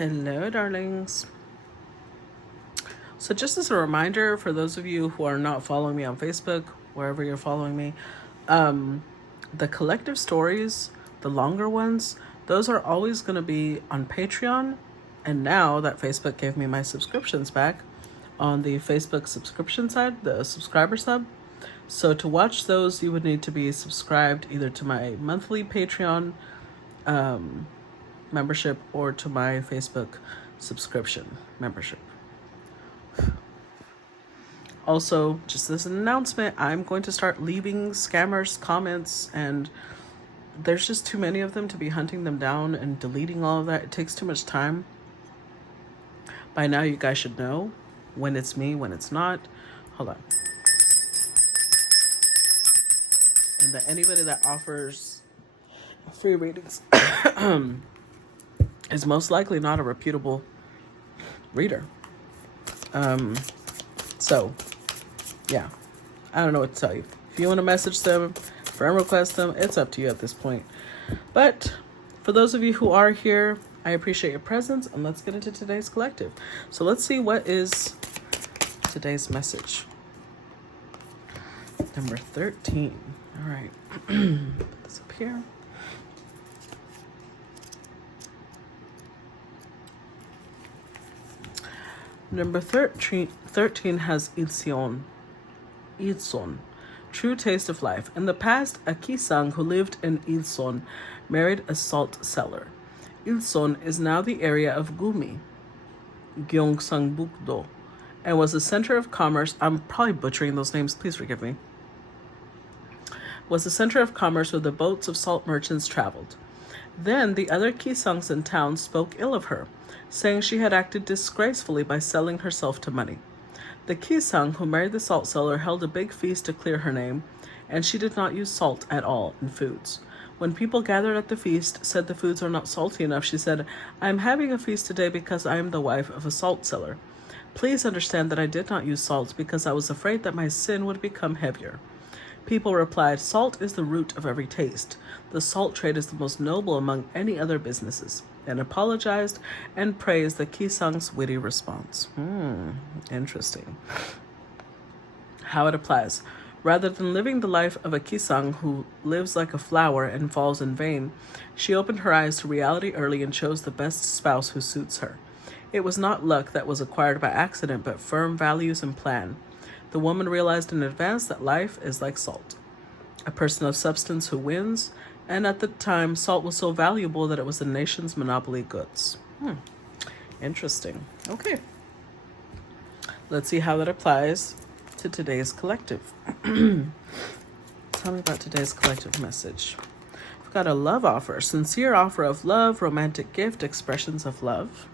Hello, darlings. So just as a reminder, for those of you who are not following me on Facebook, wherever you're following me, the collective stories, the longer ones, those are always going to be on Patreon. And now that Facebook gave me my subscriptions back on the Facebook subscription side, the subscriber sub. So to watch those, you would need to be subscribed either to my monthly Patreon membership or to my Facebook subscription membership. Also, just as an announcement, I'm going to start leaving scammers comments, and there's just too many of them to be hunting them down and deleting all of that. It takes too much time. By now, you guys should know when it's me, when it's not. Hold on. And that anybody that offers free readings is most likely not a reputable reader. So, yeah, I don't know what to tell you. If you want to message them, friend request them, it's up to you at this point. But for those of you who are here, I appreciate your presence, and let's get into today's collective. So let's see what is today's message. Number 13. All right. Put this up here. Number 13 has Ilson. True taste of life. In the past, a Gisaeng who lived in Ilson married a salt seller. Ilson is now the area of Gumi, Gyeongsangbuk-do, and was the center of commerce. I'm probably butchering those names, please forgive me. Was the center of commerce where the boats of salt merchants traveled. Then the other Gisaengs in town spoke ill of her, saying she had acted disgracefully by selling herself to money. The Gisaeng who married the salt seller held a big feast to clear her name, and she did not use salt at all in foods. When people gathered at the feast said the foods are not salty enough, she said, "I am having a feast today because I am the wife of a salt seller. Please understand that I did not use salt because I was afraid that my sin would become heavier." People replied, "Salt is the root of every taste. The salt trade is the most noble among any other businesses," and apologized and praised the Gisaeng's witty response. Interesting. How it applies. Rather than living the life of a Gisaeng who lives like a flower and falls in vain, she opened her eyes to reality early and chose the best spouse who suits her. It was not luck that was acquired by accident, but firm values and plan. The woman realized in advance that life is like salt, a person of substance who wins, and at the time, salt was so valuable that it was the nation's monopoly goods. Interesting. Okay. Let's see how that applies to today's collective. Tell me about today's collective message. We've got a love offer, sincere offer of love, romantic gift, expressions of love.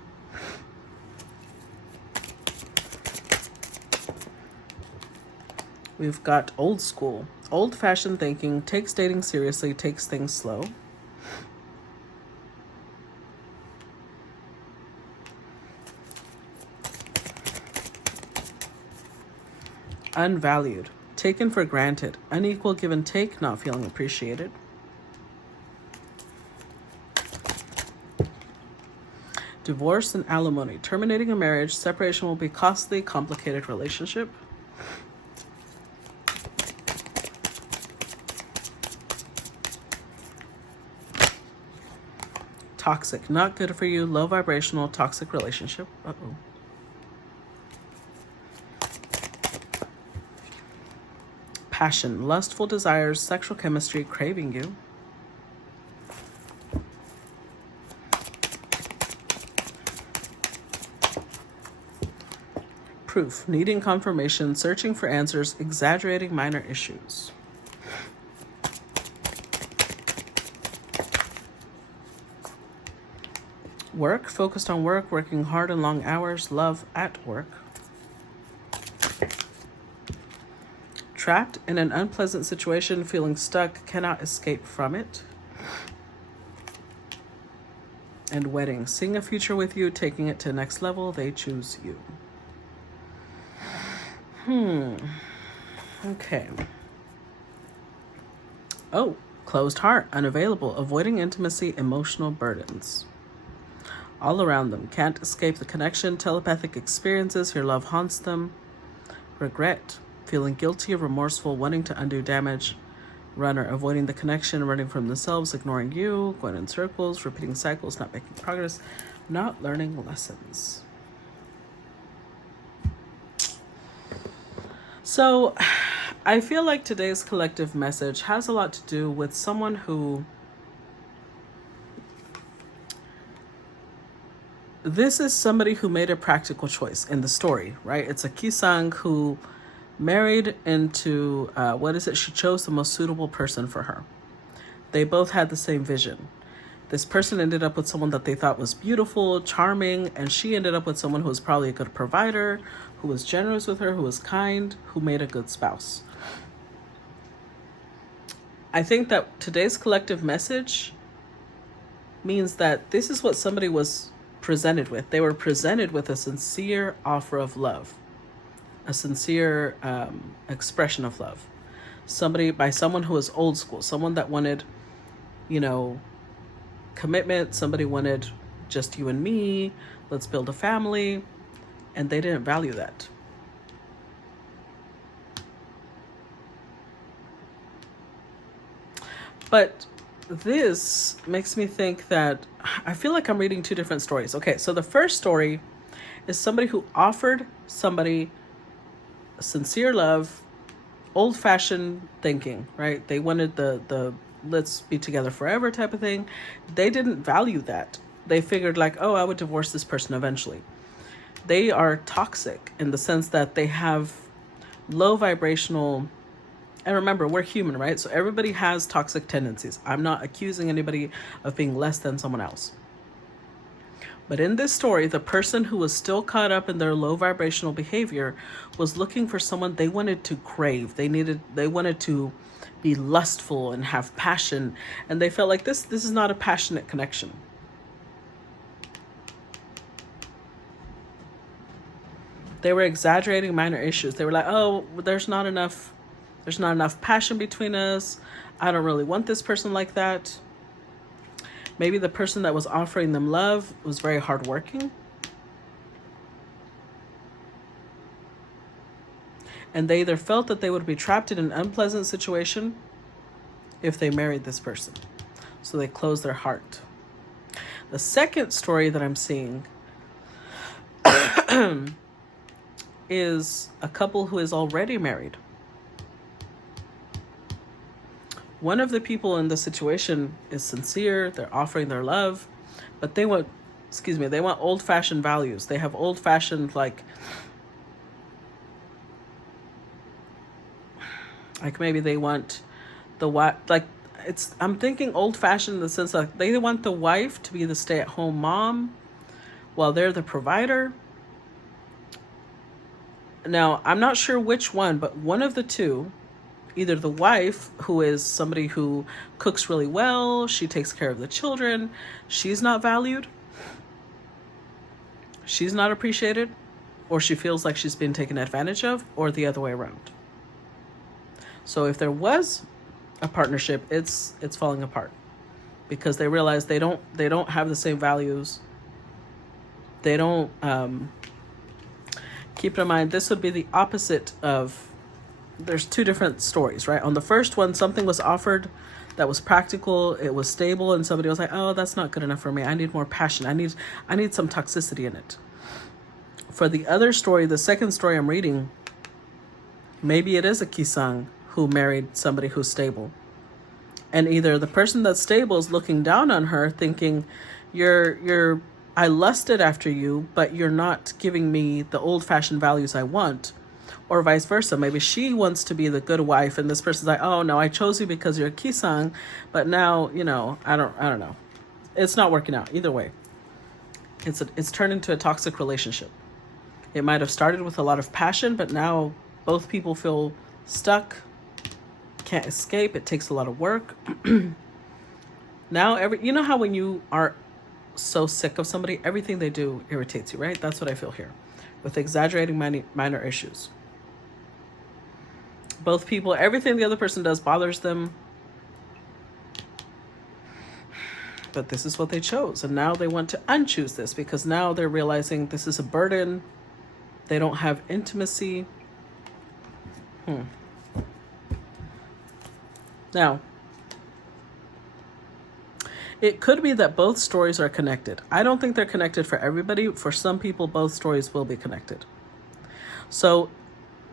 We've got old school, old-fashioned thinking, takes dating seriously, takes things slow. Unvalued, taken for granted, unequal give and take, not feeling appreciated. Divorce and alimony, terminating a marriage, separation will be costly, complicated relationship. Toxic, not good for you, low vibrational, toxic relationship. Passion, lustful desires, sexual chemistry, craving you. Proof, needing confirmation, searching for answers, exaggerating minor issues. Work, focused on work, working hard and long hours, love at work. Trapped in an unpleasant situation, feeling stuck, cannot escape from it. And wedding, seeing a future with you, taking it to the next level, they choose you. Okay. Oh, closed heart, unavailable, avoiding intimacy, emotional burdens. all around them. Can't escape the connection. Telepathic experiences. Your love haunts them. Regret. Feeling guilty or remorseful. Wanting to undo damage. Runner. Avoiding the connection. Running from themselves. Ignoring you. Going in circles. Repeating cycles. Not making progress. Not learning lessons. So I feel like today's collective message has a lot to do with someone who... This is somebody who made a practical choice in the story, right? It's a Gisaeng who married into, she chose the most suitable person for her. They both had the same vision. This person ended up with someone that they thought was beautiful, charming, and she ended up with someone who was probably a good provider, who was generous with her, who was kind, who made a good spouse. I think that today's collective message means that this is what somebody was presented with. They were presented with a sincere offer of love, a sincere expression of love. By someone who was old school, someone that wanted, commitment. Somebody wanted just you and me, let's build a family, and they didn't value that. But this makes me think that I feel like I'm reading two different stories. Okay, so the first story is somebody who offered somebody sincere love, old-fashioned thinking, right? They wanted the let's be together forever type of thing. They didn't value that. They figured like, oh, I would divorce this person eventually. They are toxic in the sense that they have low vibrational... And remember, we're human, right? So everybody has toxic tendencies. I'm not accusing anybody of being less than someone else. But in this story, the person who was still caught up in their low vibrational behavior was looking for someone they wanted to crave. They wanted to be lustful and have passion. And they felt like this is not a passionate connection. They were exaggerating minor issues. They were like, oh, there's not enough passion between us. I don't really want this person like that. Maybe the person that was offering them love was very hardworking. And they either felt that they would be trapped in an unpleasant situation if they married this person. So they closed their heart. The second story that I'm seeing is a couple who is already married. One of the people in the situation is sincere. They're offering their love, but they want old-fashioned values. They have old-fashioned, like maybe they want the wife, I'm thinking old-fashioned in the sense that they want the wife to be the stay-at-home mom while they're the provider. Now, I'm not sure which one, but one of the two, either the wife, who is somebody who cooks really well, she takes care of the children, she's not valued, she's not appreciated, or she feels like she's been taken advantage of, or the other way around. So if there was a partnership, it's falling apart because they realize they don't have the same values. They don't keep in mind, this would be the opposite of... There's two different stories, right? On the first one, something was offered that was practical, it was stable, and somebody was like, oh, that's not good enough for me. I need more passion. I need some toxicity in it. For the other story, the second story I'm reading, maybe it is a Gisaeng who married somebody who's stable. And either the person that's stable is looking down on her thinking, I lusted after you, but you're not giving me the old-fashioned values I want. Or vice versa. Maybe she wants to be the good wife, and this person's like, oh no, I chose you because you're a Gisaeng, but now, I don't know. It's not working out. Either way, it's turned into a toxic relationship. It might have started with a lot of passion, but now both people feel stuck, can't escape. It takes a lot of work. Now, how when you are so sick of somebody, everything they do irritates you, right? That's what I feel here with exaggerating minor issues. Both people, everything the other person does bothers them. but this is what they chose. And now they want to unchoose this because now they're realizing this is a burden. They don't have intimacy. Now, it could be that both stories are connected. I don't think they're connected for everybody. For some people, both stories will be connected. So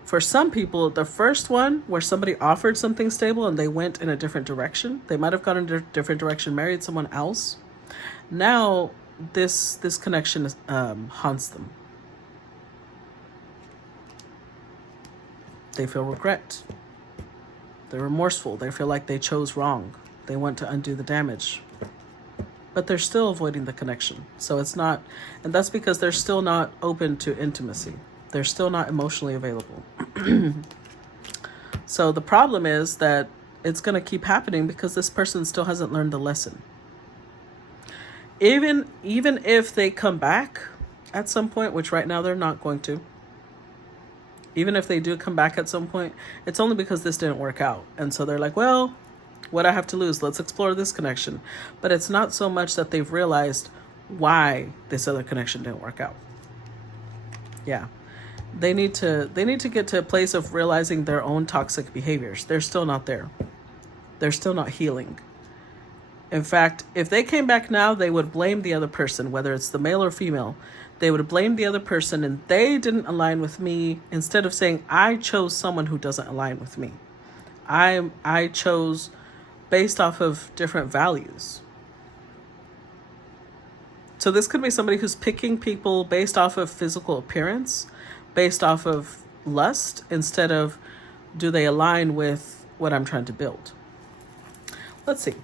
for some people, the first one where somebody offered something stable and they went in a different direction, they might have gone in a different direction, married someone else. Now this connection haunts them. They feel regret. They're remorseful. They feel like they chose wrong. They want to undo the damage. But they're still avoiding the connection. So it's not, and that's because they're still not open to intimacy. They're still not emotionally available. So the problem is that it's going to keep happening because this person still hasn't learned the lesson. Even if they come back at some point, which right now they're not going to, even if they do come back at some point, it's only because this didn't work out. And so they're like, well, what I have to lose? Let's explore this connection. But it's not so much that they've realized why this other connection didn't work out. Yeah. They need to get to a place of realizing their own toxic behaviors. They're still not there. They're still not healing. In fact, if they came back now, they would blame the other person, whether it's the male or female. They would blame the other person and they didn't align with me, instead of saying, I chose someone who doesn't align with me. I chose based off of different values. So this could be somebody who's picking people based off of physical appearance, based off of lust, instead of do they align with what I'm trying to build. Let's see.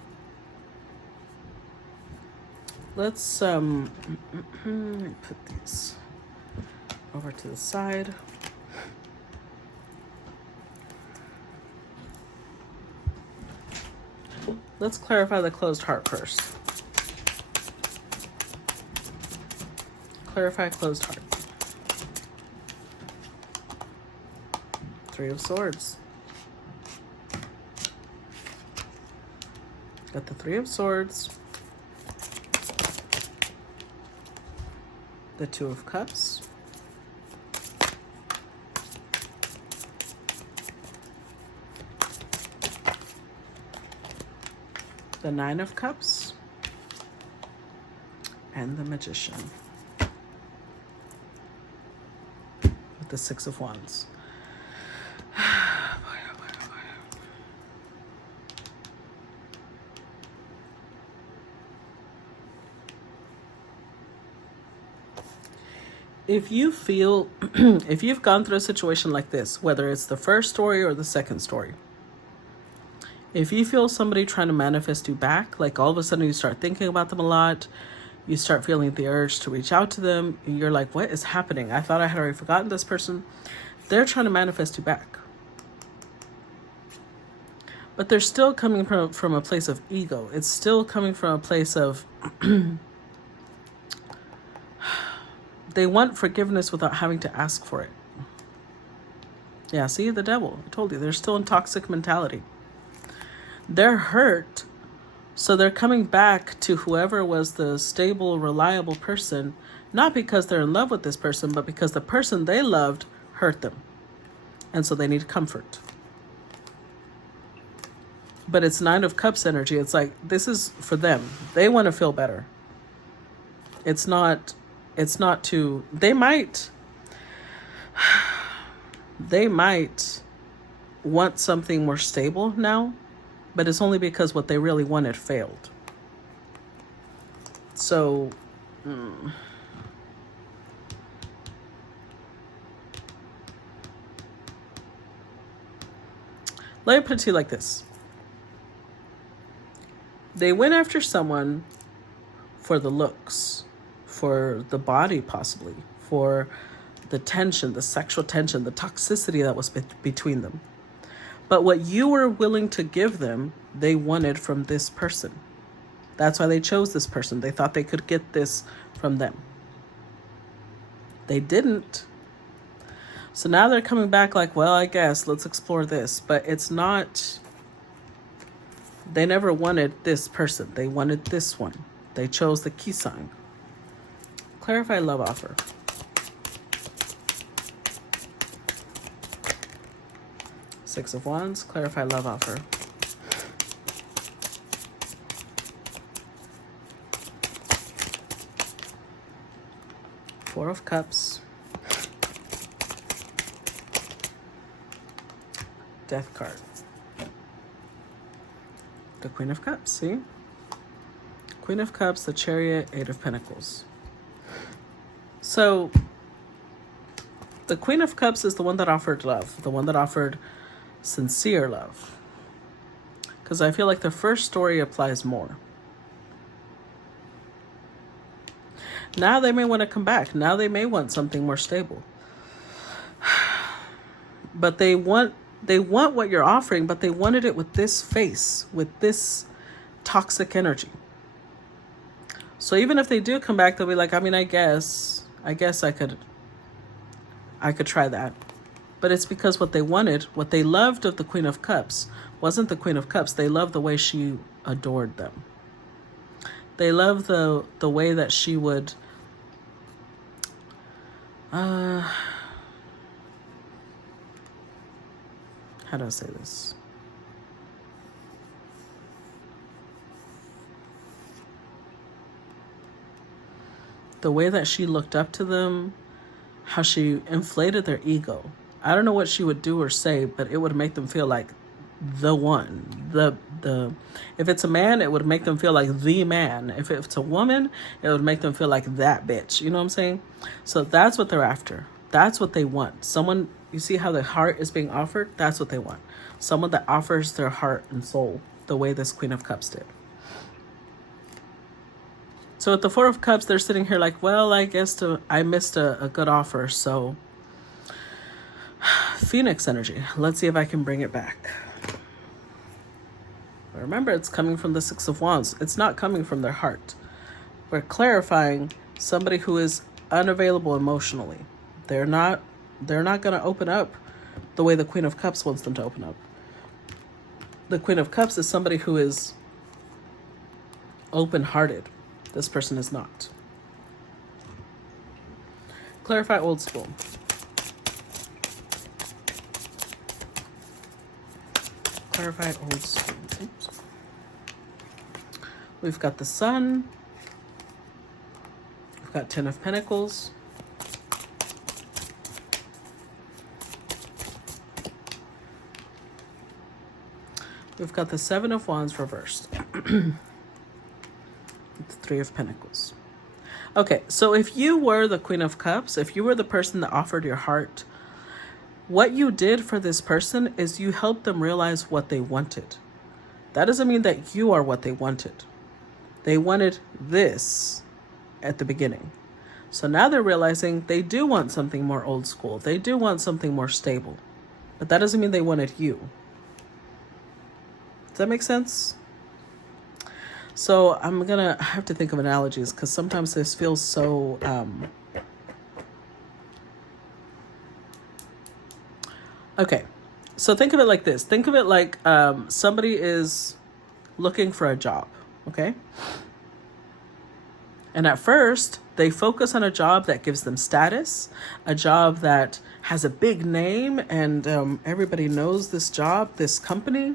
Let's put these over to the side. Let's clarify the closed heart first. Clarify closed heart. Three of Swords. Got the Three of Swords. The Two of Cups. The Nine of Cups. And the Magician. With the Six of Wands. If you feel, if you've gone through a situation like this, whether it's the first story or the second story, if you feel somebody trying to manifest you back, like all of a sudden you start thinking about them a lot, you start feeling the urge to reach out to them, and you're like, what is happening? I thought I had already forgotten this person. They're trying to manifest you back. But they're still coming from a place of ego. It's still coming from a place of... They want forgiveness without having to ask for it. Yeah, see, the devil. I told you, they're still in toxic mentality. They're hurt, so they're coming back to whoever was the stable, reliable person, not because they're in love with this person, but because the person they loved hurt them. And so they need comfort. But it's Nine of Cups energy. It's like, this is for them. They want to feel better. It's not to, they might want something more stable now, but it's only because what they really wanted failed. So, let me put it to you like this. They went after someone for the looks, for the body possibly, for the tension, the sexual tension, the toxicity that was between them. But what you were willing to give them, they wanted from this person. That's why they chose this person. They thought they could get this from them. They didn't. So now they're coming back like, well, I guess let's explore this. But it's not, they never wanted this person. They wanted this one. They chose the Gisaeng. Clarify love offer. Six of Wands, clarify love offer. Four of Cups. Death card. The Queen of Cups, see? Queen of Cups, the Chariot, Eight of Pentacles. So, the Queen of Cups is the one that offered love, the one that offered sincere love. Because I feel like the first story applies more. Now they may want to come back. Now they may want something more stable. But they want what you're offering, but they wanted it with this face, with this toxic energy. So even if they do come back, they'll be like, I mean, I guess I could try that. But it's because what they wanted, what they loved of the Queen of Cups wasn't the Queen of Cups. They loved the way she adored them. They loved the way that she would how do I say this? The way that she looked up to them, how she inflated their ego. I don't know what she would do or say, but it would make them feel like the one. If it's a man, it would make them feel like the man. If it's a woman, it would make them feel like that bitch. You know what I'm saying? So that's what they're after. That's what they want. Someone, you see how the heart is being offered? That's what they want. Someone that offers their heart and soul the way this Queen of Cups did. So with the Four of Cups, they're sitting here like, well, I guess I missed a good offer. So Phoenix energy. Let's see if I can bring it back. But remember, it's coming from the Six of Wands. It's not coming from their heart. We're clarifying somebody who is unavailable emotionally. They're not going to open up the way the Queen of Cups wants them to open up. The Queen of Cups is somebody who is open-hearted. This person is not. Clarify old school. Clarify old school. Oops. We've got the Sun. We've got Ten of Pentacles. We've got the Seven of Wands reversed. The Three of Pentacles. Okay, so if you were the Queen of Cups, if you were the person that offered your heart, what you did for this person is you helped them realize what they wanted. That doesn't mean that you are what they wanted. They wanted this at the beginning. So now they're realizing they do want something more old school. They do want something more stable. But that doesn't mean they wanted you. Does that make sense? So I have to think of analogies because sometimes this feels so, okay. So think of it like this. Think of it like somebody is looking for a job, okay? And at first, they focus on a job that gives them status, a job that has a big name, and everybody knows this job, this company.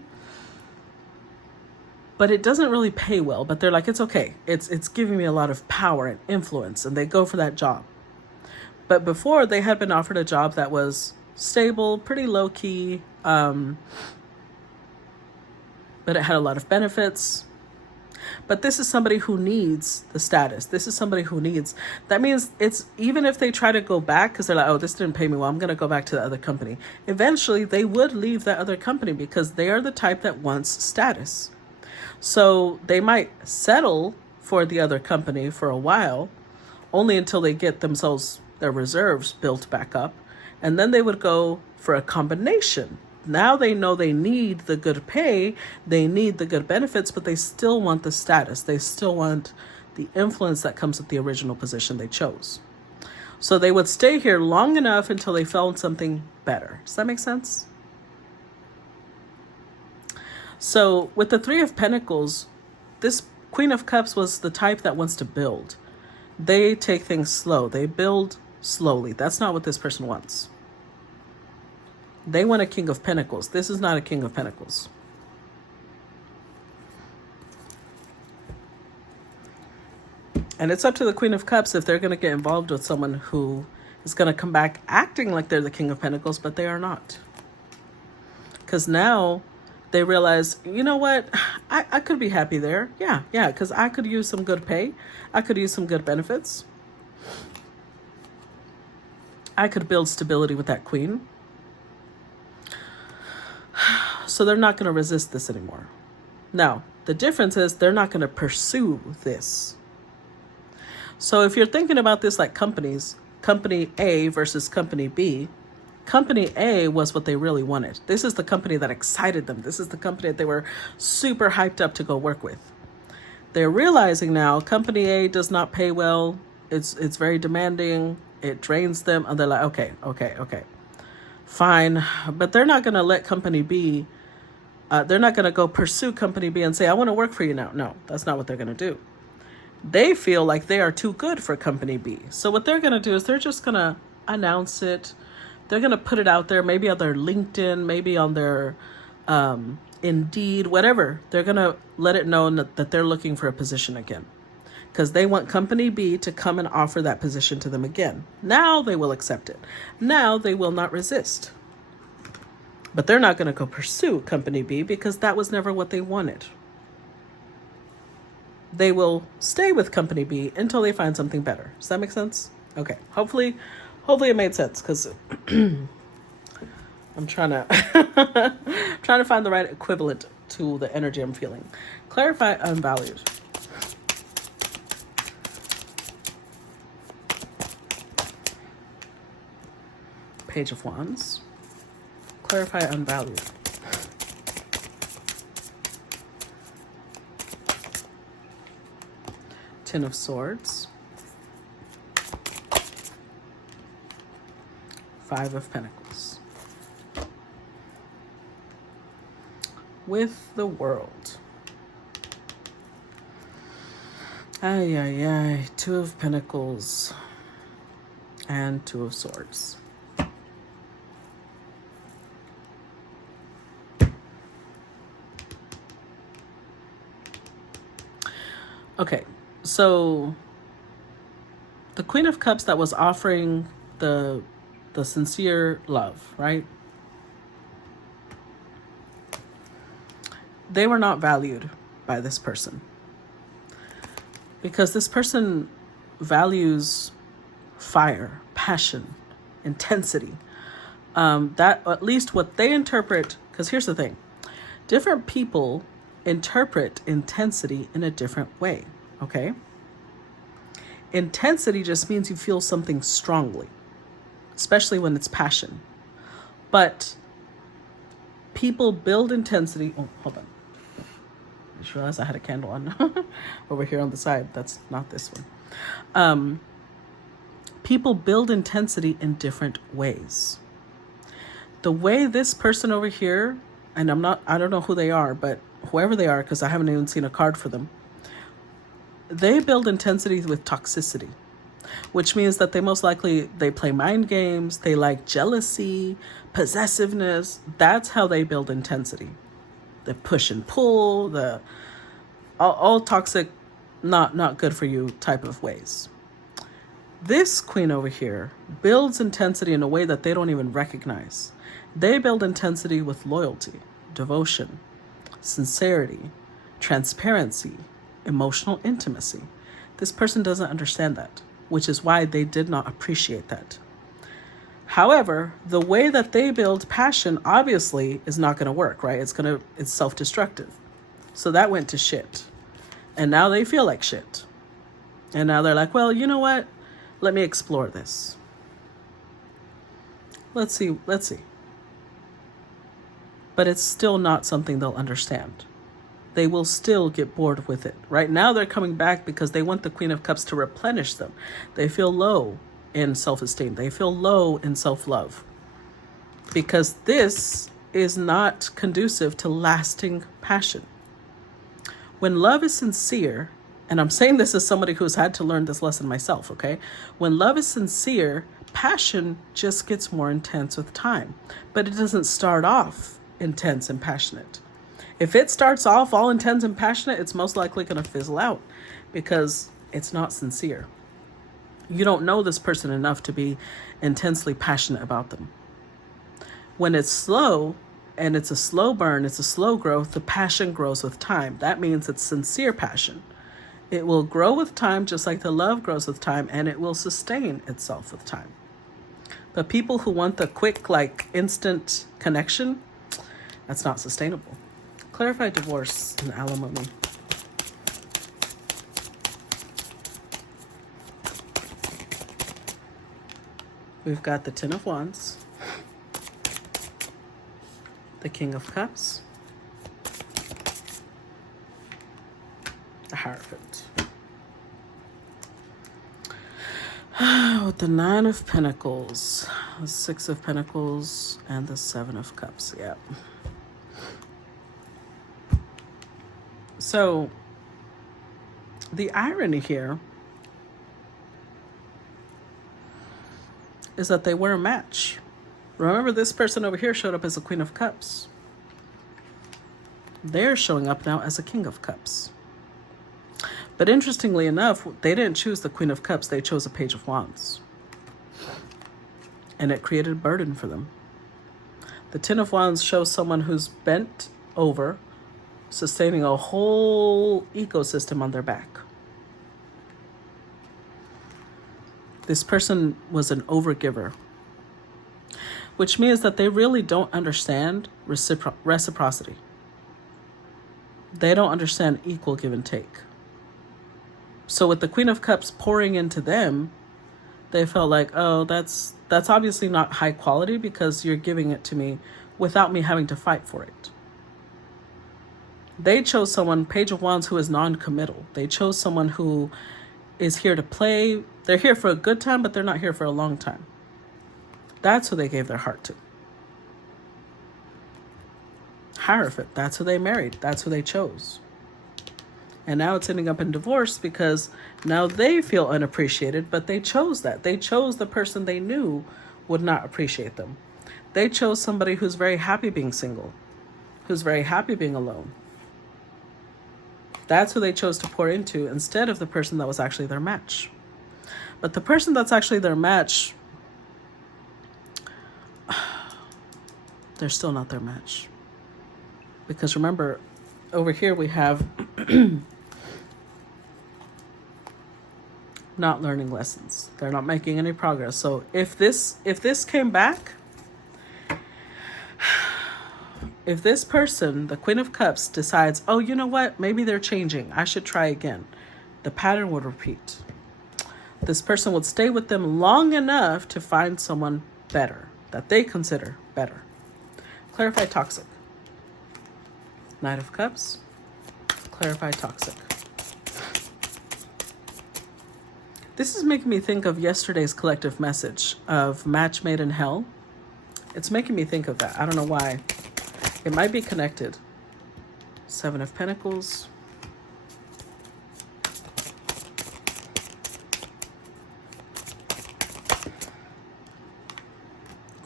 But it doesn't really pay well, but they're like, it's okay. It's giving me a lot of power and influence, and they go for that job. But before, they had been offered a job that was stable, pretty low-key, but it had a lot of benefits. But this is somebody who needs the status. This is somebody who needs, that means it's, even if they try to go back, because they're like, oh, this didn't pay me well, I'm going to go back to the other company. Eventually, they would leave that other company because they are the type that wants status. So they might settle for the other company for a while, only until they get themselves, their reserves built back up. And then they would go for a combination. Now they know they need the good pay, they need the good benefits, but they still want the status. They still want the influence that comes with the original position they chose. So they would stay here long enough until they found something better. Does that make sense? So with the Three of Pentacles, this Queen of Cups was the type that wants to build. They take things slow. They build slowly. That's not what this person wants. They want a King of Pentacles. This is not a King of Pentacles. And it's up to the Queen of Cups if they're going to get involved with someone who is going to come back acting like they're the King of Pentacles, but they are not. Because now they realize, you know what? I could be happy there. Yeah, because I could use some good pay. I could use some good benefits. I could build stability with that queen. So they're not going to resist this anymore. Now, the difference is they're not going to pursue this. So if you're thinking about this like companies, company A versus company B, company A was what they really wanted. This is the company that excited them. This is the company that they were super hyped up to go work with. They're realizing now company A does not pay well. It's very demanding. It drains them. And they're like, okay, fine. But they're not going to let company B, they're not going to go pursue company B and say, I want to work for you now. No, that's not what they're going to do. They feel like they are too good for company B. So what they're going to do is they're just going to announce it. They're going to put it out there, maybe on their LinkedIn, maybe on their Indeed, whatever. They're going to let it know that they're looking for a position again, because they want company B to come and offer that position to them again. Now they will accept it. Now they will not resist. But they're not going to go pursue company B because that was never what they wanted. They will stay with company B until they find something better. Does that make sense? Okay. Hopefully it made sense, because I'm trying to find the right equivalent to the energy I'm feeling. Clarify unvalued. Page of Wands. Clarify unvalued. Ten of Swords. Five of Pentacles. With the World. Two of Pentacles and Two of Swords. Okay, so the Queen of Cups that was offering the sincere love, right? They were not valued by this person, because this person values fire, passion, intensity. That, at least what they interpret, because here's the thing, different people interpret intensity in a different way, okay? Intensity just means you feel something strongly, especially when it's passion. But people build intensity. Oh, hold on. I just realized I had a candle on over here on the side. That's not this one. People build intensity in different ways. The way this person over here, and I don't know who they are, but whoever they are, because I haven't even seen a card for them, they build intensity with toxicity, which means that they most likely, they play mind games, they like jealousy, possessiveness. That's how they build intensity. The push and pull, the all toxic, not good for you type of ways. This queen over here builds intensity in a way that they don't even recognize. They build intensity with loyalty, devotion, sincerity, transparency, emotional intimacy. This person doesn't understand that, which is why they did not appreciate that. However, the way that they build passion obviously is not going to work, right? It's self-destructive. So that went to shit. And now they feel like shit. And now they're like, well, you know what? Let me explore this. Let's see. But it's still not something they'll understand. They will still get bored with it. Right now they're coming back because they want the Queen of Cups to replenish them. They feel low in self-esteem. They feel low in self-love. Because this is not conducive to lasting passion. When love is sincere, and I'm saying this as somebody who's had to learn this lesson myself, okay? When love is sincere, passion just gets more intense with time, but it doesn't start off intense and passionate. If it starts off all intense and passionate, it's most likely going to fizzle out because it's not sincere. You don't know this person enough to be intensely passionate about them. When it's slow, and it's a slow burn, it's a slow growth, the passion grows with time. That means it's sincere passion. It will grow with time just like the love grows with time, and it will sustain itself with time. But people who want the quick, like instant connection, that's not sustainable. Clarify divorce and alimony. We've got the Ten of Wands, the King of Cups, the Hierophant. With the Nine of Pentacles, the Six of Pentacles, and the Seven of Cups. Yeah. So the irony here is that they were a match. Remember, this person over here showed up as a Queen of Cups. They're showing up now as a King of Cups. But interestingly enough, they didn't choose the Queen of Cups. They chose a Page of Wands. And it created a burden for them. The Ten of Wands shows someone who's bent over, sustaining a whole ecosystem on their back. This person was an overgiver, which means that they really don't understand reciprocity. They don't understand equal give and take. So with the Queen of Cups pouring into them, they felt like, oh, that's obviously not high quality because you're giving it to me without me having to fight for it. They chose someone, Page of Wands, who is non-committal. They chose someone who is here to play. They're here for a good time, but they're not here for a long time. That's who they gave their heart to. Hierophant, that's who they married. That's who they chose. And now it's ending up in divorce because now they feel unappreciated, but they chose that. They chose the person they knew would not appreciate them. They chose somebody who's very happy being single, who's very happy being alone. That's who they chose to pour into instead of the person that was actually their match. But the person that's actually their match, they're still not their match. Because remember, over here we have not learning lessons. They're not making any progress. So if this came back, if this person, the Queen of Cups, decides, oh, you know what? Maybe they're changing. I should try again. The pattern would repeat. This person would stay with them long enough to find someone better, that they consider better. Clarify toxic. Knight of Cups. Clarify toxic. This is making me think of yesterday's collective message of match made in hell. It's making me think of that. I don't know why. It might be connected. Seven of Pentacles.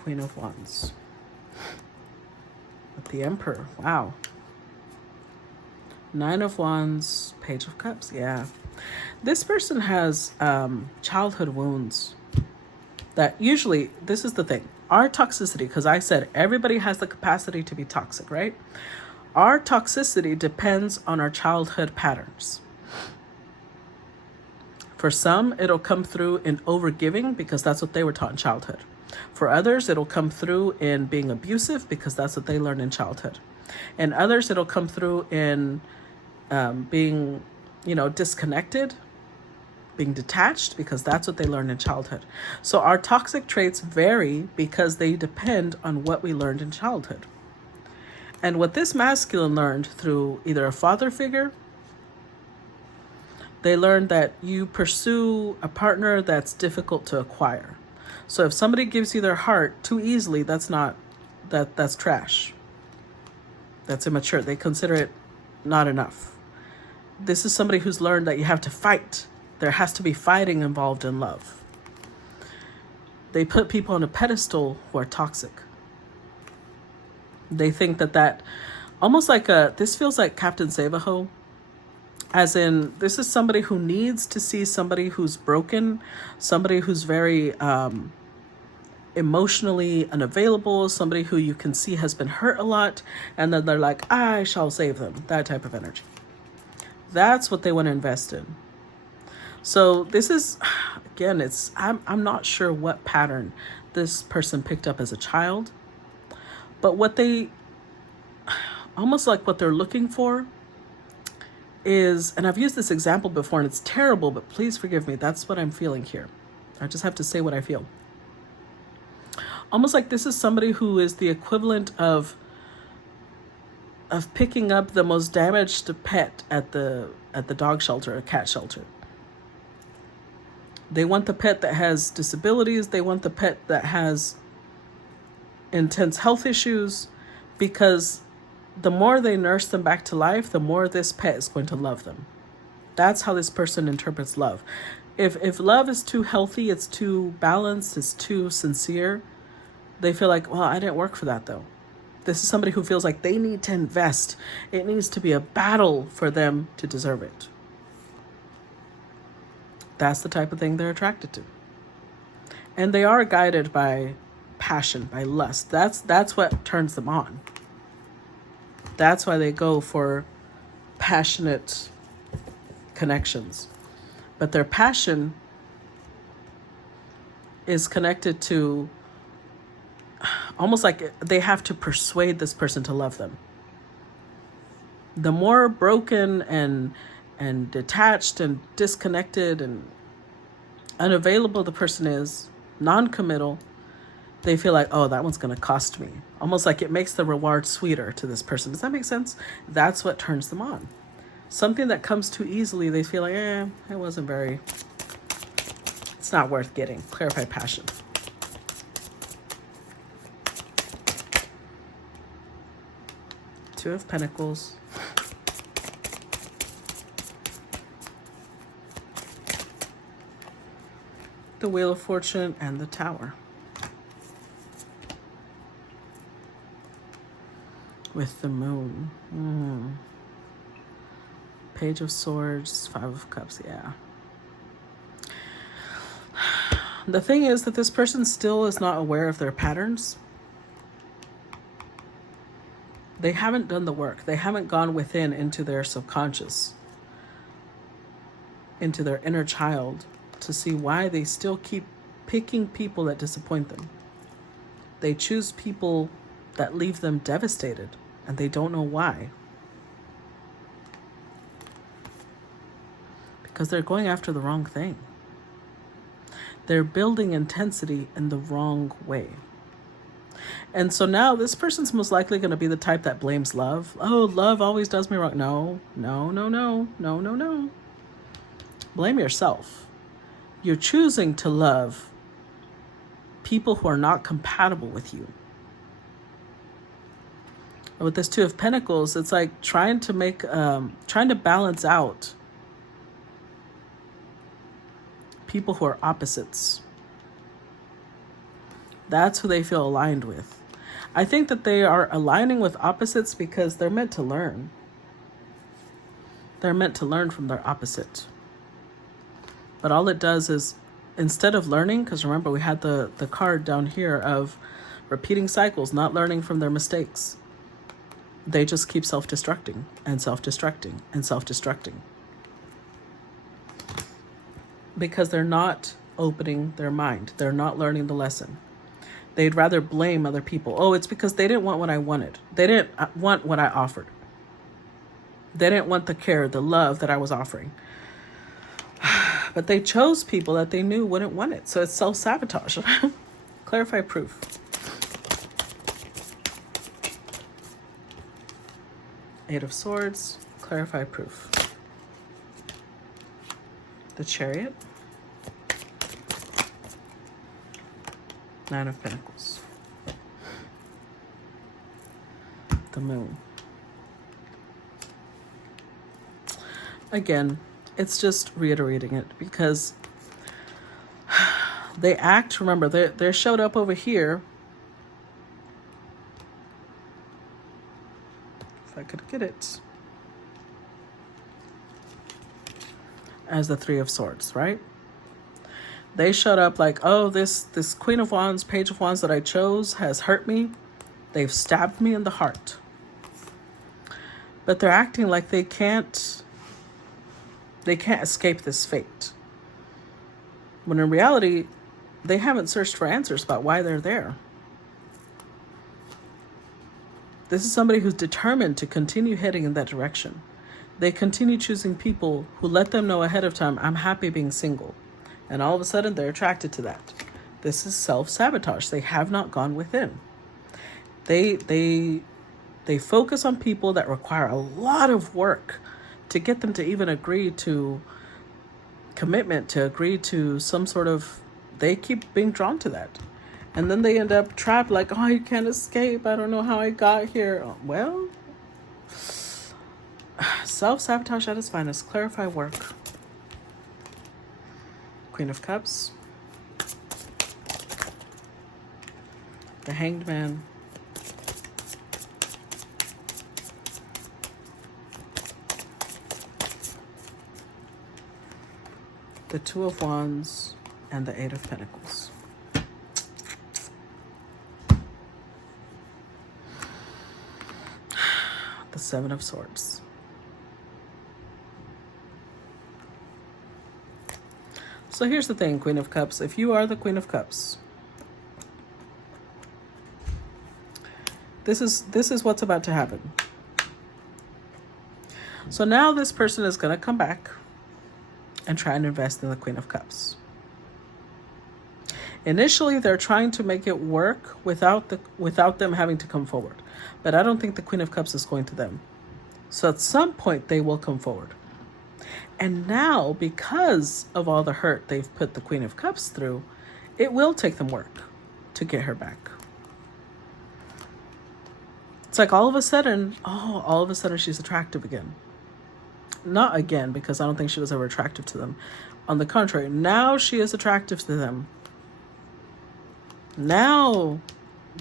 Queen of Wands. With the Emperor. Wow. Nine of Wands. Page of Cups. Yeah. This person has childhood wounds that usually, this is the thing. Our toxicity, because I said everybody has the capacity to be toxic, right? Our toxicity depends on our childhood patterns. For some, it'll come through in overgiving because that's what they were taught in childhood. For others, it'll come through in being abusive because that's what they learned in childhood. And others, it'll come through in being, disconnected, being detached because that's what they learned in childhood. So our toxic traits vary because they depend on what we learned in childhood. And what this masculine learned through either a father figure, they learned that you pursue a partner that's difficult to acquire. So if somebody gives you their heart too easily, that's trash. That's immature. They consider it not enough. This is somebody who's learned that you have to fight. There has to be fighting involved in love. They put people on a pedestal who are toxic. They think that almost like this feels like Captain Save-A-Ho. As in, this is somebody who needs to see somebody who's broken, somebody who's very emotionally unavailable, somebody who you can see has been hurt a lot, and then they're like, I shall save them. That type of energy. That's what they want to invest in. So this is, again, I'm not sure what pattern this person picked up as a child, but what they, almost like what they're looking for is, and I've used this example before and it's terrible, but please forgive me. That's what I'm feeling here. I just have to say what I feel. Almost like this is somebody who is the equivalent of picking up the most damaged pet at the dog shelter, a cat shelter. They want the pet that has disabilities. They want the pet that has intense health issues, because the more they nurse them back to life, the more this pet is going to love them. That's how this person interprets love. If love is too healthy, it's too balanced, it's too sincere, they feel like, well, I didn't work for that though. This is somebody who feels like they need to invest. It needs to be a battle for them to deserve it. That's the type of thing they're attracted to. And they are guided by passion, by lust. That's what turns them on. That's why they go for passionate connections. But their passion is connected to almost like they have to persuade this person to love them. The more broken and detached and disconnected and unavailable the person is, non-committal, they feel like, oh, that one's going to cost me. Almost like it makes the reward sweeter to this person. Does that make sense? That's what turns them on. Something that comes too easily, they feel like, it wasn't very, it's not worth getting. Clarify passion. Two of Pentacles. The Wheel of Fortune and the Tower. With the Moon. Page of Swords, Five of Cups, yeah. The thing is that this person still is not aware of their patterns. They haven't done the work. They haven't gone within into their subconscious, into their inner child, to see why they still keep picking people that disappoint them. They choose people that leave them devastated, and they don't know why. Because they're going after the wrong thing. They're building intensity in the wrong way. And so now this person's most likely going to be the type that blames love. Oh, love always does me wrong. No. Blame yourself. You're choosing to love people who are not compatible with you. And with this Two of Pentacles, it's like trying to balance out people who are opposites. That's who they feel aligned with. I think that they are aligning with opposites because they're meant to learn. They're meant to learn from their opposite. But all it does is, instead of learning, because remember we had the card down here of repeating cycles, not learning from their mistakes, they just keep self-destructing and self-destructing and self-destructing. Because they're not opening their mind. They're not learning the lesson. They'd rather blame other people. Oh, it's because they didn't want what I wanted. They didn't want what I offered. They didn't want the care, the love that I was offering. But they chose people that they knew wouldn't want it. So it's self-sabotage. Clarify proof. Eight of Swords. Clarify proof. The Chariot. Nine of Pentacles. The Moon. again, it's just reiterating it because they act, remember, they're showed up over here. If I could get it. As the Three of Swords, right? They showed up like, oh, this Queen of Wands, Page of Wands that I chose has hurt me. They've stabbed me in the heart. But they're acting like they can't escape this fate. When in reality, they haven't searched for answers about why they're there. This is somebody who's determined to continue heading in that direction. They continue choosing people who let them know ahead of time, I'm happy being single. And all of a sudden, they're attracted to that. This is self-sabotage. They have not gone within. They focus on people that require a lot of work to get them to even agree to commitment, to agree to some sort of, they keep being drawn to that. And then they end up trapped like, oh, I can't escape. I don't know how I got here. Well, self-sabotage at its finest. Clarify work. Queen of Cups. The Hanged Man. The Two of Wands and the Eight of Pentacles. The Seven of Swords. So here's the thing, Queen of Cups. If you are the Queen of Cups, this is what's about to happen. So now this person is going to come back and try and invest in the Queen of Cups. Initially, they're trying to make it work without them having to come forward. But I don't think the Queen of Cups is going to them. So at some point, they will come forward. And now, because of all the hurt they've put the Queen of Cups through, it will take them work to get her back. It's like all of a sudden she's attractive again. Not again, because I don't think she was ever attractive to them. On the contrary, now she is attractive to them. Now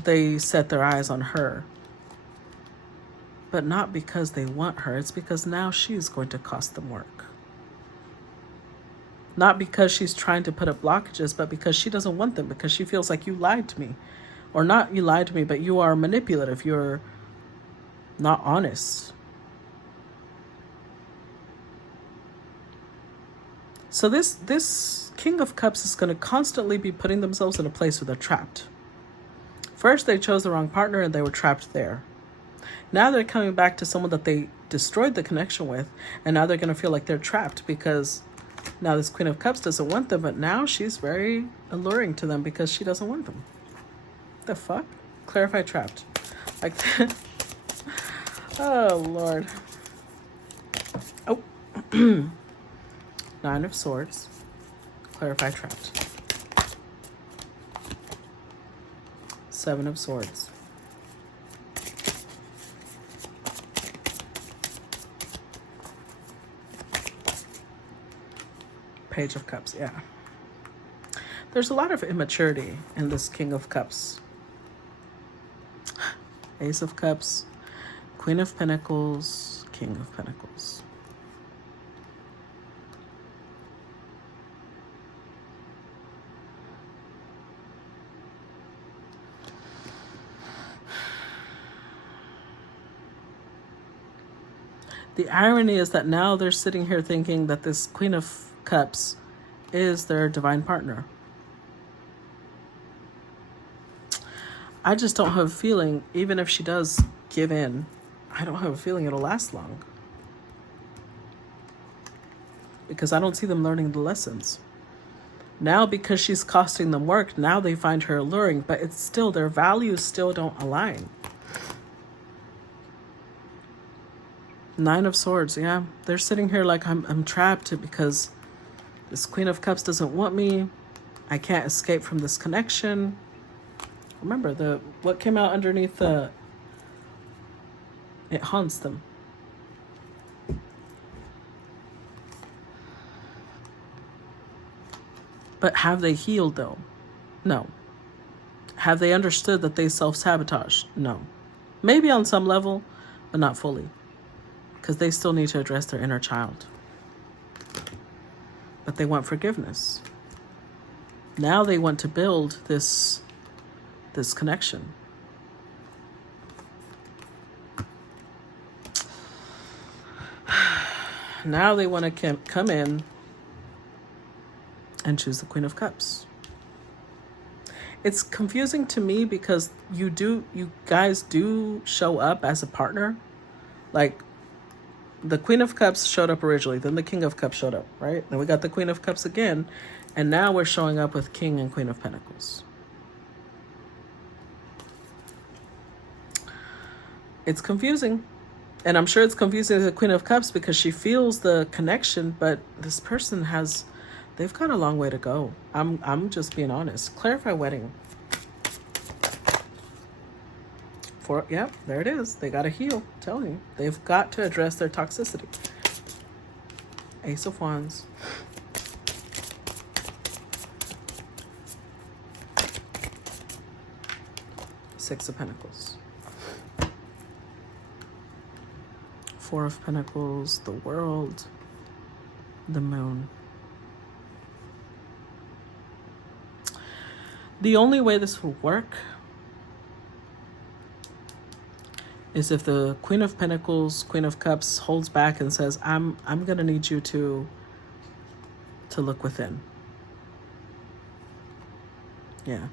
they set their eyes on her. But not because they want her. It's because now she's going to cost them work. Not because she's trying to put up blockages, but because she doesn't want them, because she feels like you lied to me. Or not you lied to me, but you are manipulative. You're not honest. So this King of Cups is going to constantly be putting themselves in a place where they're trapped. First, they chose the wrong partner and they were trapped there. Now they're coming back to someone that they destroyed the connection with, and now they're going to feel like they're trapped because now this Queen of Cups doesn't want them, but now she's very alluring to them because she doesn't want them. The fuck? Clarify trapped. Like, oh, Lord. Oh. Nine of Swords. Clarify trapped. Seven of Swords. Page of Cups, yeah. There's a lot of immaturity in this King of Cups. Ace of Cups, Queen of Pentacles, King of Pentacles. The irony is that now they're sitting here thinking that this Queen of Cups is their divine partner. I just don't have a feeling, even if she does give in, I don't have a feeling it'll last long. Because I don't see them learning the lessons. Now, because she's costing them work, now they find her alluring, but it's still, their values still don't align. Nine of Swords, yeah. They're sitting here like I'm trapped because this Queen of Cups doesn't want me. I can't escape from this connection. Remember, what came out underneath it haunts them. But have they healed though? No. Have they understood that they self-sabotage? No. Maybe on some level, but not fully. Because they still need to address their inner child. But they want forgiveness. Now they want to build this connection. Now they want to come in and choose the Queen of Cups. It's confusing to me because you guys do show up as a partner. Like, the Queen of Cups showed up originally, then the King of Cups showed up, right? Then we got the Queen of Cups again, and now we're showing up with King and Queen of Pentacles. It's confusing. And I'm sure it's confusing to the Queen of Cups because she feels the connection, but this person they've got a long way to go. I'm just being honest. Clarify wedding. Yep, there it is. They got to heal. I'm telling you. They've got to address their toxicity. Ace of Wands. Six of Pentacles. Four of Pentacles, the World, the Moon. The only way this will work is if the Queen of Pentacles, Queen of Cups holds back and says, I'm gonna need you to look within. Yeah.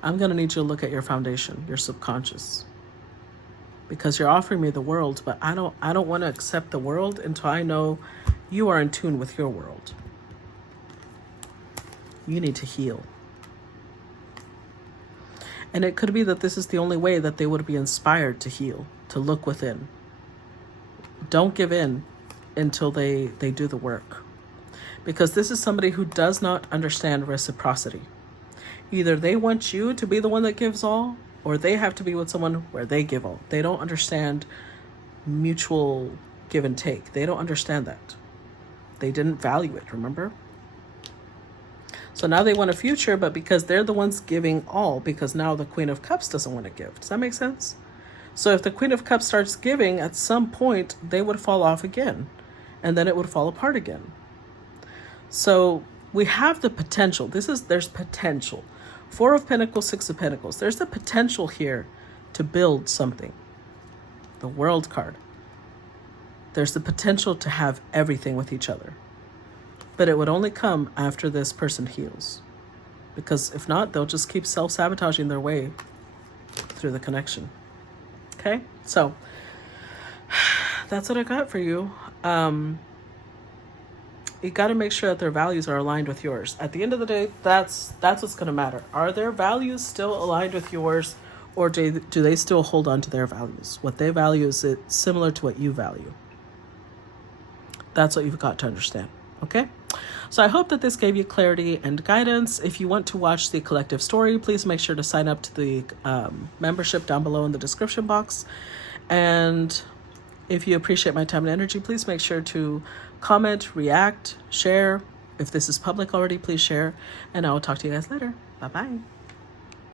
I'm gonna need you to look at your foundation, your subconscious. Because you're offering me the world, but I don't want to accept the world until I know you are in tune with your world. You need to heal. And it could be that this is the only way that they would be inspired to heal, to look within. Don't give in until they do the work. Because this is somebody who does not understand reciprocity. Either they want you to be the one that gives all, or they have to be with someone where they give all. They don't understand mutual give and take. They don't understand that. They didn't value it, remember? So now they want a future, but because they're the ones giving all, because now the Queen of Cups doesn't want to give. Does that make sense? So if the Queen of Cups starts giving, at some point, they would fall off again. And then it would fall apart again. So we have the potential. There's potential. Four of Pentacles, Six of Pentacles. There's the potential here to build something. The World card. There's the potential to have everything with each other. But it would only come after this person heals. Because if not, they'll just keep self-sabotaging their way through the connection. Okay? So, that's what I got for you. You got to make sure that their values are aligned with yours. At the end of the day, that's what's going to matter. Are their values still aligned with yours, or do they still hold on to their values? What they value, is it similar to what you value? That's what you've got to understand. Okay? So I hope that this gave you clarity and guidance. If you want to watch the collective story, please make sure to sign up to the membership down below in the description box. And if you appreciate my time and energy, please make sure to comment, react, share. If this is public already, please share. And I will talk to you guys later. Bye-bye.